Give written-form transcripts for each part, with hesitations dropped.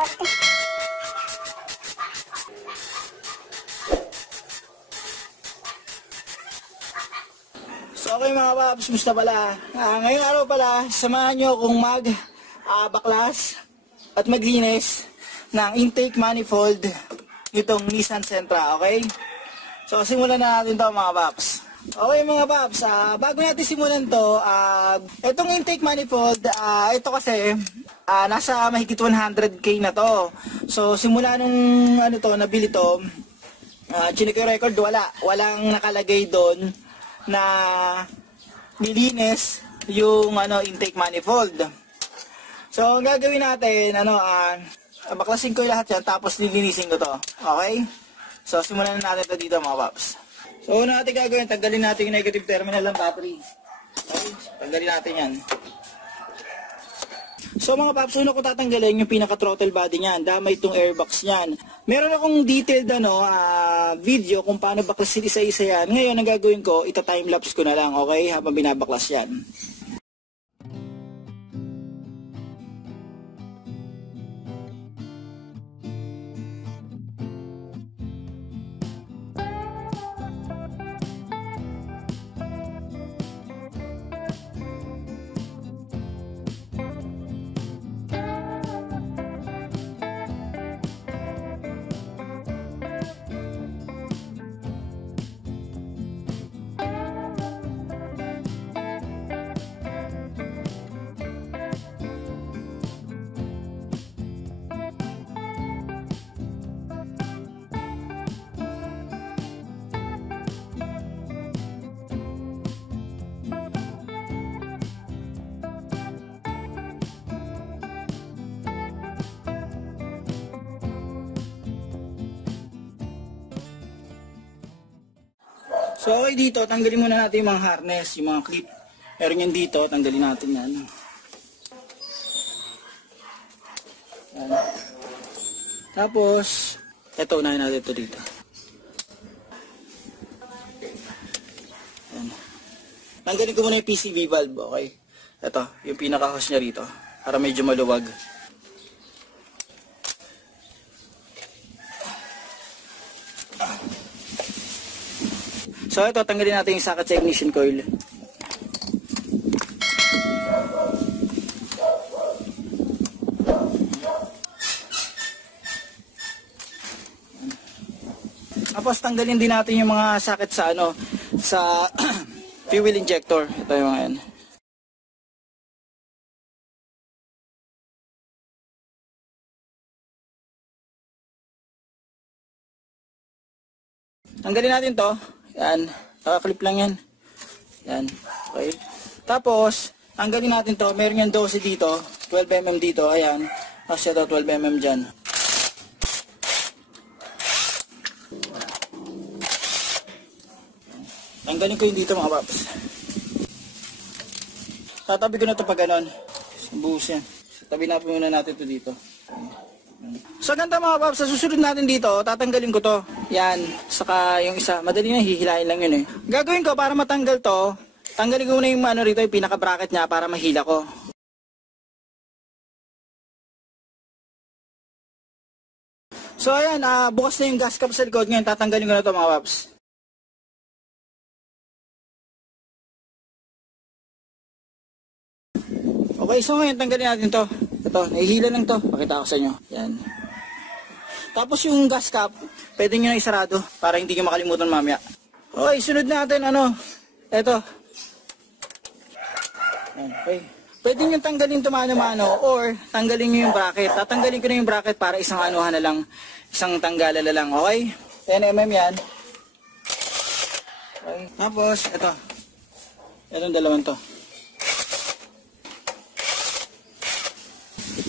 So okay mga paps, musta pala? Ngayong araw pala, samahan nyo akong baklas at maglinis ng intake manifold nitong Nissan Sentra, okay? So simulan na natin to mga paps. Okay mga paps, bago natin simulan to, itong intake manifold, ito kasi nasa mahigit 100k na to. So simula nung nabili to, chinek yung record, walang nakalagay doon na nilinis yung intake manifold. So ang gagawin natin, baklasin ko lahat yan tapos lilinisin ko to. Okay? So simulan na natin to dito mga paps. So una natin gagawin, tanggalin natin yung negative terminal ng battery. Okay? Tanggalin natin yan. So mga paps, una ko tatanggalin yung pinaka throttle body niyan, damay itong airbox niyan. Meron akong detailed video kung paano baklasin isa-isa yan. Ngayon ang gagawin ko, ita-timelapse ko na lang, okay, habang binabaklas yan. So okay dito, tanggalin muna natin yung mga harness, yung mga clip. Meron yan dito, tanggalin natin yan. Yan. Tapos, ito, unahin natin ito dito. Yan. Tanggalin ko muna yung PCV valve, okay? Ito, yung pinaka-hose niya rito, para medyo maluwag. So ito, tanggalin natin yung socket sa ignition coil. Tapos tanggalin din natin yung mga socket sa sa fuel injector. Ito yung mga yan. Tanggalin natin to. Yan, nakaklip lang yan. Yan, okay. Tapos, tanggalin natin to. Meron yung 12 dito, 12mm dito, ayan. Tapos ito, 12mm dyan. Tanggalin ko yung dito mga paps. Tatabi ko na to pag ganon. Buhos yan. Tabi na po muna natin to dito. So ganda mga paps, sa susunod natin dito, tatanggalin ko to. Yan, saka yung isa, madali na, hihilain lang yun eh. Gagawin ko para matanggal to, tanggalin ko muna yung rito, yung pinaka bracket niya para mahila ko. So ayan, bukas na yung gas cap sa likod, ngayon tatanggalin ko na to mga paps. Okay, so ngayon tanggalin natin to. Ito, nahihila lang to. Pakita ko sa inyo. Yan. Tapos yung gas cap, pwede nyo na isarado para hindi nyo makalimutan mamaya. Okay, sunod natin ito. Yan, okay. Pwede nyo tanggalin ito mano-mano or tanggalin nyo yung bracket. Tatanggalin ko na yung bracket para isang na lang, isang tanggalan na lang, okay? 10mm yan. Okay. Tapos, ito. Itong dalawang to.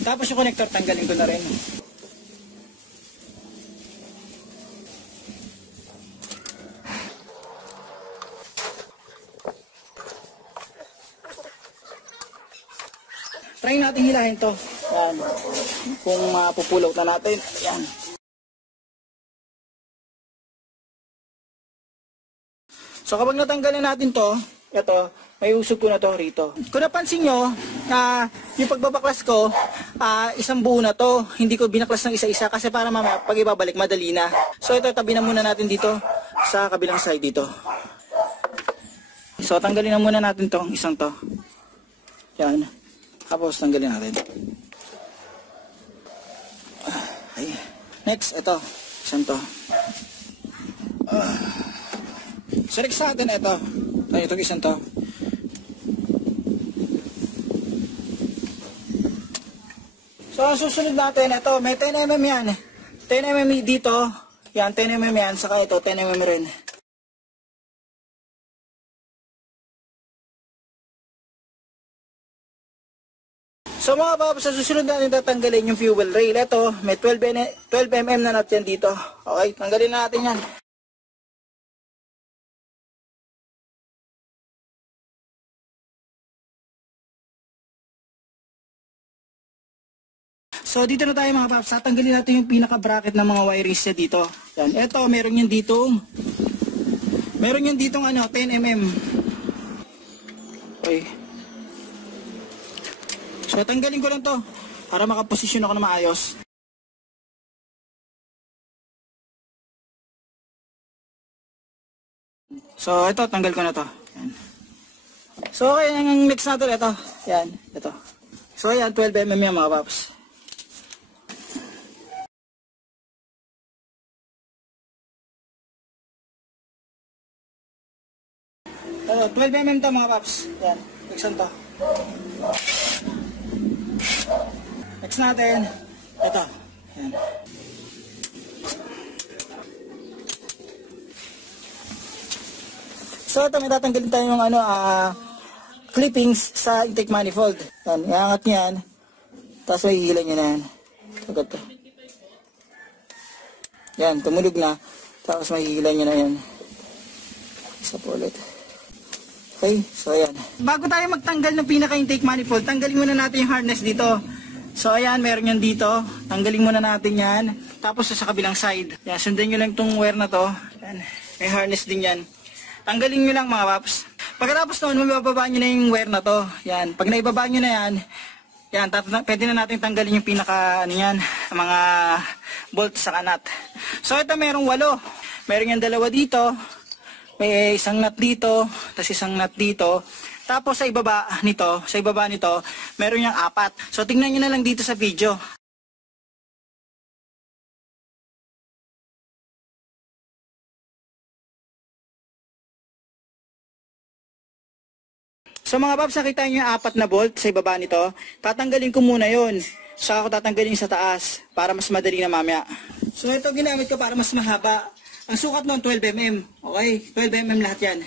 Tapos yung connector, tanggalin ko na rin. Try natin hilahin to. Yan. Kung mapupulaw na natin. Yan. So kapag natanggalin natin to, ito, may usog ko na to rito. Kung napansin nyo, yung pagbabaklas ko, isang buo na to. Hindi ko binaklas ng isa-isa kasi para mamaya pag ibabalik, madali na. So ito, tabi na muna natin dito sa kabilang side dito. So tanggalin na muna natin tong isang to. Yan. Tapos tanggalin natin. Okay. Next, ito. Isang to. So next natin ito. Ito isang to. So ang susunod natin, ito, may 10mm yan. 10mm dito. Yan, 10mm yan. Saka ito, 10mm rin. So mga paps, sa susunod natin tatanggalin yung fuel rail. Ito, may 12mm na nut yan dito. Okay, tanggalin na natin yan. So dito na tayo mga paps, tatanggalin natin yung pinaka-bracket ng mga wirings niya dito. Yan, ito, meron yan ditong 10mm. Okay. So tanggalin ko lang to para makaposisyon ako na maayos. So ito, tanggal ko na to. Yan. So okay, ang next natin ito. Yan, ito. So yan, 12mm yan mga paps. 12mm to mga paps. Yan, next to. Next natin, ito. Yan. So ito, may tatanggalin tayo yung clippings sa intake manifold. Yan, iangat nyo yan. Tapos may hihilan nyo na yan. Agad to. Yan, tumulog na. Tapos may hihilan nyo na yan. Isa po ulit. Okay, so ayan. Bago tayo magtanggal ng pinaka-intake manifold, tanggalin muna natin yung harness dito. So ayan, meron yan dito. Tanggalin muna natin yan. Tapos sa kabilang side. Yan, sundan nyo lang itong wire na to. Yan, may harness din yan. Tanggalin nyo lang mga paps. Pagkatapos noon, mabababa nyo na yung wire na to. Yan, pag naibaba nyo na yan, yan, pwede na natin tanggalin yung pinaka, mga bolt sa kanat. So ito merong 8. Meron yung 2 dito. May isang nut dito, tapos isang nut dito. Tapos sa ibaba nito, meron yung 4. So tingnan niyo na lang dito sa video. So mga paps, nakita niyo yung 4 na bolt sa ibaba nito. Tatanggalin ko muna 'yon. Saka ko tatanggalin sa taas para mas madali na mamaya. So ito ginamit ko para mas mahaba. Ang sukat nun, 12mm. Okay? 12mm lahat yan.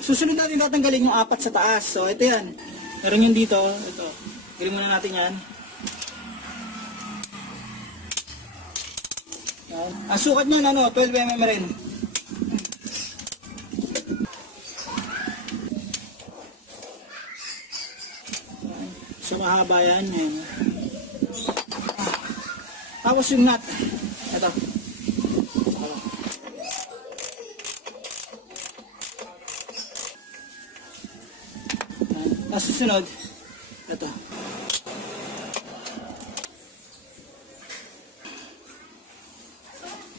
Susunod natin tatanggalin yung 4 sa taas. So ito yan. Meron yun dito. Ito. Galing muna natin yan. Yan. Ang sukat niyan 12mm rin. So mahaba yan. Yan. Tapos yung nut. Ito. Tapos susunod, ito.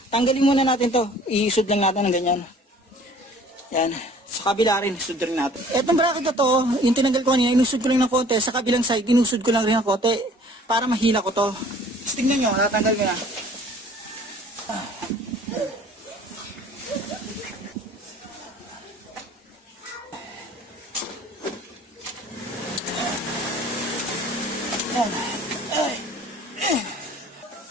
Tanggalin muna natin to. Iisod lang natin ng ganyan. Yan. Sa kabila rin, isod rin natin. Etong bracket na to, yung tinanggal ko kanina, inusod ko lang ng konti. Sa kabilang side, inusod ko lang rin ng konti. Para mahila ko to. Tapos tingnan nyo, natanggal ko na.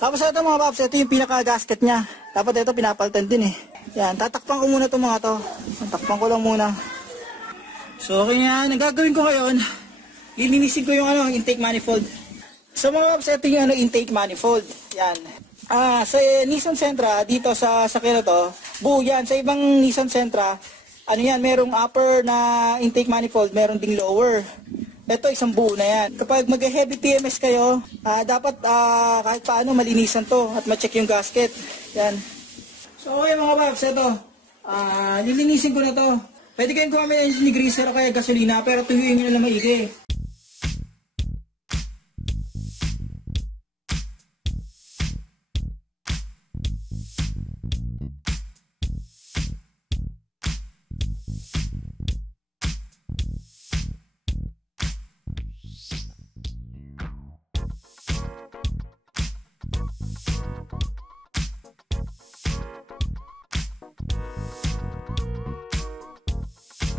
Tapos ito mga paps, ito yung pinaka-gasket niya. Dapat ito pinapalitan din eh. Yan, tatakpan ko muna itong mga to. Tatakpan ko lang muna. So okay nga, ang gagawin ko ngayon, lilinisin ko yung intake manifold. So mga paps, ito yung intake manifold. Yan. Sa Nissan Sentra, dito sa sakyan na to, buo yan. Sa ibang Nissan Sentra, merong upper na intake manifold, meron ding lower. Ito, isang buo na yan. Kapag mag-heavy PMS kayo, dapat kahit paano malinisan to at ma-check yung gasket. Yan. So okay mga paps, ito. Lilinisin ko na to. Pwede kayong gumamit ng greaser o kaya gasolina, pero tuyuin nyo na lang maigi.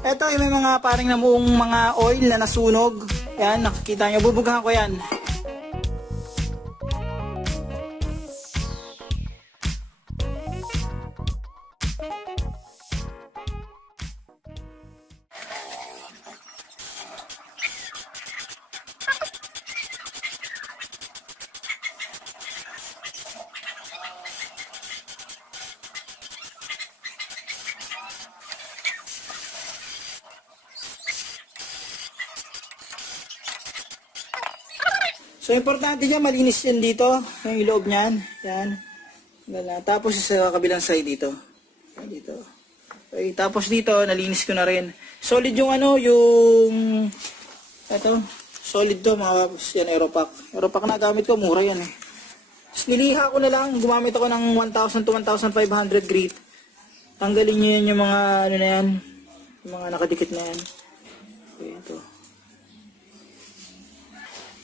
Ito yung may mga parang namuong mga oil na nasunog. Yan, nakikita nyo. Bubugahan ko yan. So, importante niya, malinis yan dito. Yung loob niyan. Yan. Tapos sa kabilang side dito. Yan dito. Okay, tapos dito, nalinis ko na rin. Solid yung ito. Solid to, mga yan, Aeropack. Aeropack na gamit ko, mura yan eh. Tapos niliha ko na lang. Gumamit ako ng 1,000 to 1,500 grit. Tanggalin nyo yan yung mga, na yan. Yung mga nakadikit na yan. Okay, ito.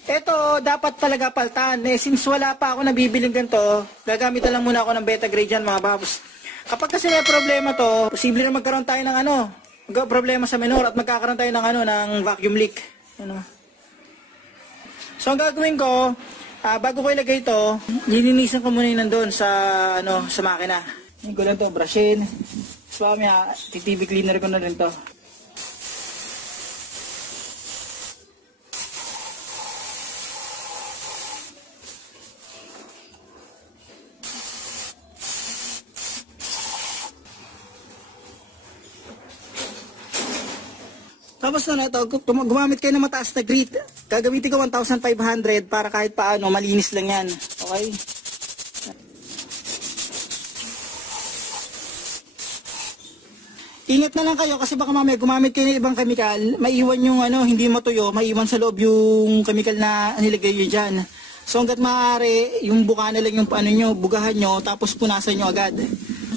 Ito, dapat talaga paltan. Since wala pa ako nabibiling ganito, gagamitan lang muna ako ng beta grade dyan, mga paps. Kapag kasi may problema to, posible na magkaroon tayo ng problema sa menor at magkakaroon tayo ng vacuum leak. So, ang gagawin ko, bago ko ilagay ito, lilinisan ko muna yun nandun sa makina. Hindi ko lang ito, brushin. So, TTV cleaner ko na rin to. Tapos na ito, gumamit kayo ng mataas na grit. Gagamitin ko 1,500 para kahit paano, malinis lang yan. Okay? Ingat na lang kayo kasi baka mamaya gumamit kayo ng ibang chemical, maiwan yung hindi matuyo, maiwan sa loob yung chemical na nilagay nyo dyan. So hanggat maaari, yung buka na lang yung bugahan nyo, tapos punasan nyo agad.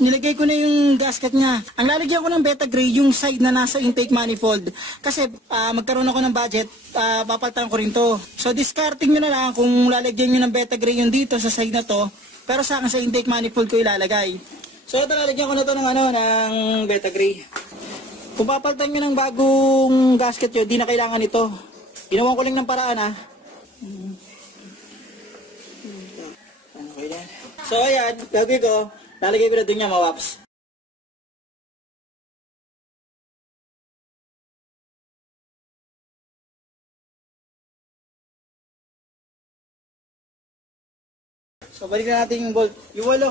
Nilagay ko na yung gasket niya. Ang lalagyan ko ng beta gray yung side na nasa intake manifold. Kasi magkaroon ako ng budget, papalitan ko rin to. So discarding nyo na lang kung lalagyan nyo ng beta gray yung dito sa side na to. Pero sa akin sa intake manifold ko ilalagay. So ito, lalagyan ko na to ng beta gray. Kung papalitan nyo ng bagong gasket nyo, di na kailangan ito. Ginawan ko lang ng paraan Okay na. So ayan, gagawin ko. Lalagay ko na doon niya, mga paps. So, balikan natin yung bolt. Yung 8.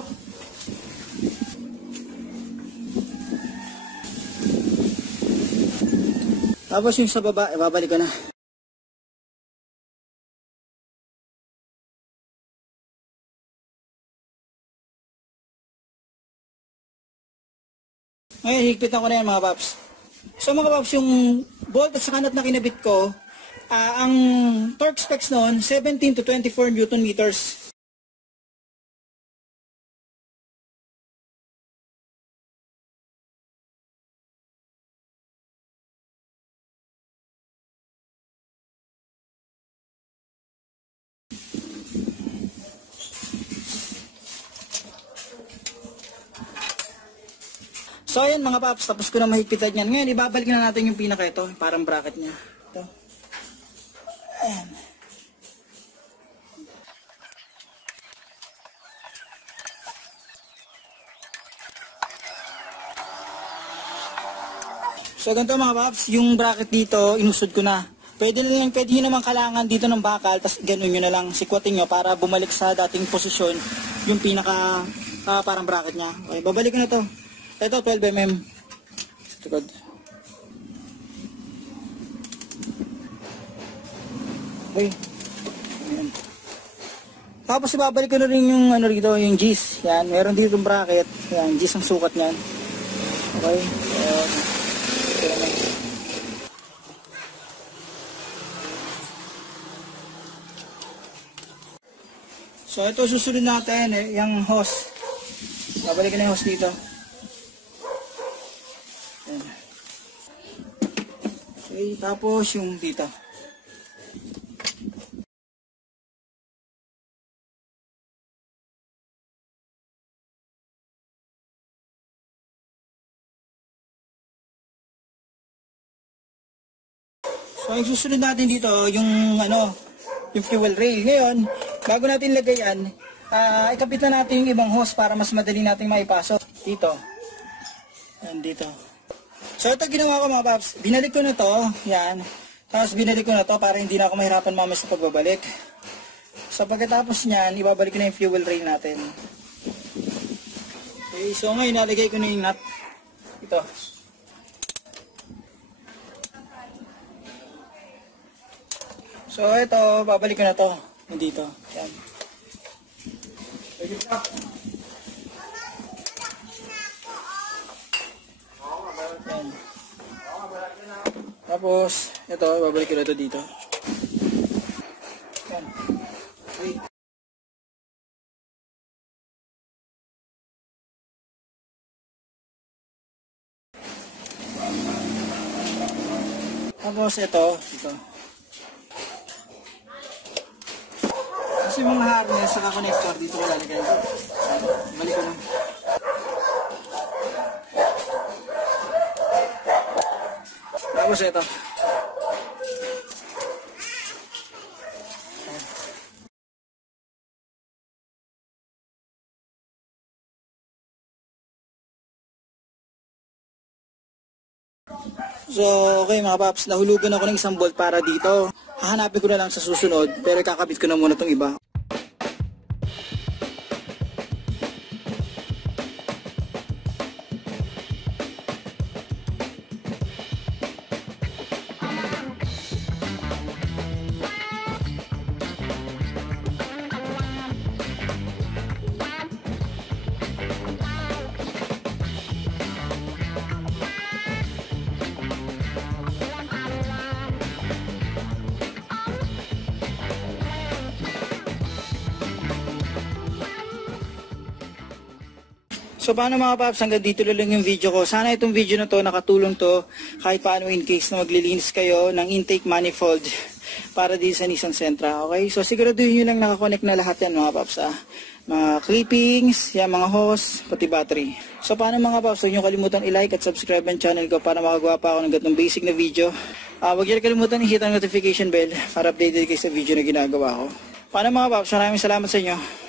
Tapos yung sa baba, ibabalik ko na. Ngayon, higpitan ko na yan, mga paps. So mga paps, yung bolt at sa kanat na kinabit ko, ang torque specs noon, 17 to 24 Newton meters. So ayan mga paps, tapos ko na mahigpitan yan. Ngayon, ibabalik na natin yung pinaka ito, parang bracket niya. Ito. Ayan. So ganito mga paps, yung bracket dito, inusod ko na. Pwede nyo naman kalangan dito ng bakal, tapos ganun nyo na lang sikwatin nyo para bumalik sa dating posisyon yung pinaka parang bracket nya. Okay, babalik ko na to. Ito 12mm. Sa likod. Okay. Ayan. Tapos ibabalik ko na rin yung ano rito, yung G's. Yan, meron dito yung bracket. Yan, G's ang sukat niyan. Okay. So ito susunod natin yung hose. Babalik na yung hose dito. Yan. Okay, tapos yung dito. So ang susunod natin dito yung yung fuel rail. Ngayon, bago natin lagay yan, ikabit na natin yung ibang hose para mas madali natin maipasok dito. Yan dito. So ito ginawa ko mga paps, binalik ko na to, yan. Tapos binalik ko na to para hindi na ako mahirapan mamaya sa pagbabalik. So pagkatapos niyan, ibabalik ko na yung fuel rail natin. Okay, so ngayon nalagay ko na yung nut. Ito. So ito, babalik ko na to dito. Yan. Yan. Tapos ito, babalik ko na to dito. Yan. Okay. Tapos ito, dito. Kasi mga harness sa connector dito ko lalagay. Balik ko lang. Tapos ito. So, okay mga paps, nahulugan ako ng isang bolt para dito. Hahanapin ko na lang sa susunod, pero kakabit ko na muna itong iba. So paano mga paps, hanggang dito lang yung video ko. Sana itong video na to nakatulong to kahit paano in case na maglilinis kayo ng intake manifold para din sa Nissan Sentra. Okay, so siguraduhin nyo lang nakakonect na lahat yan mga paps. Mga clippings, yan, mga hose, pati battery. So paano mga paps, huwag nyo kalimutan i-like at subscribe ang channel ko para makagawa pa ako ng gatong basic na video. Huwag nyo kalimutan i-hit ang notification bell para updated kayo sa video na ginagawa ko. Paano mga paps, maraming salamat sa inyo.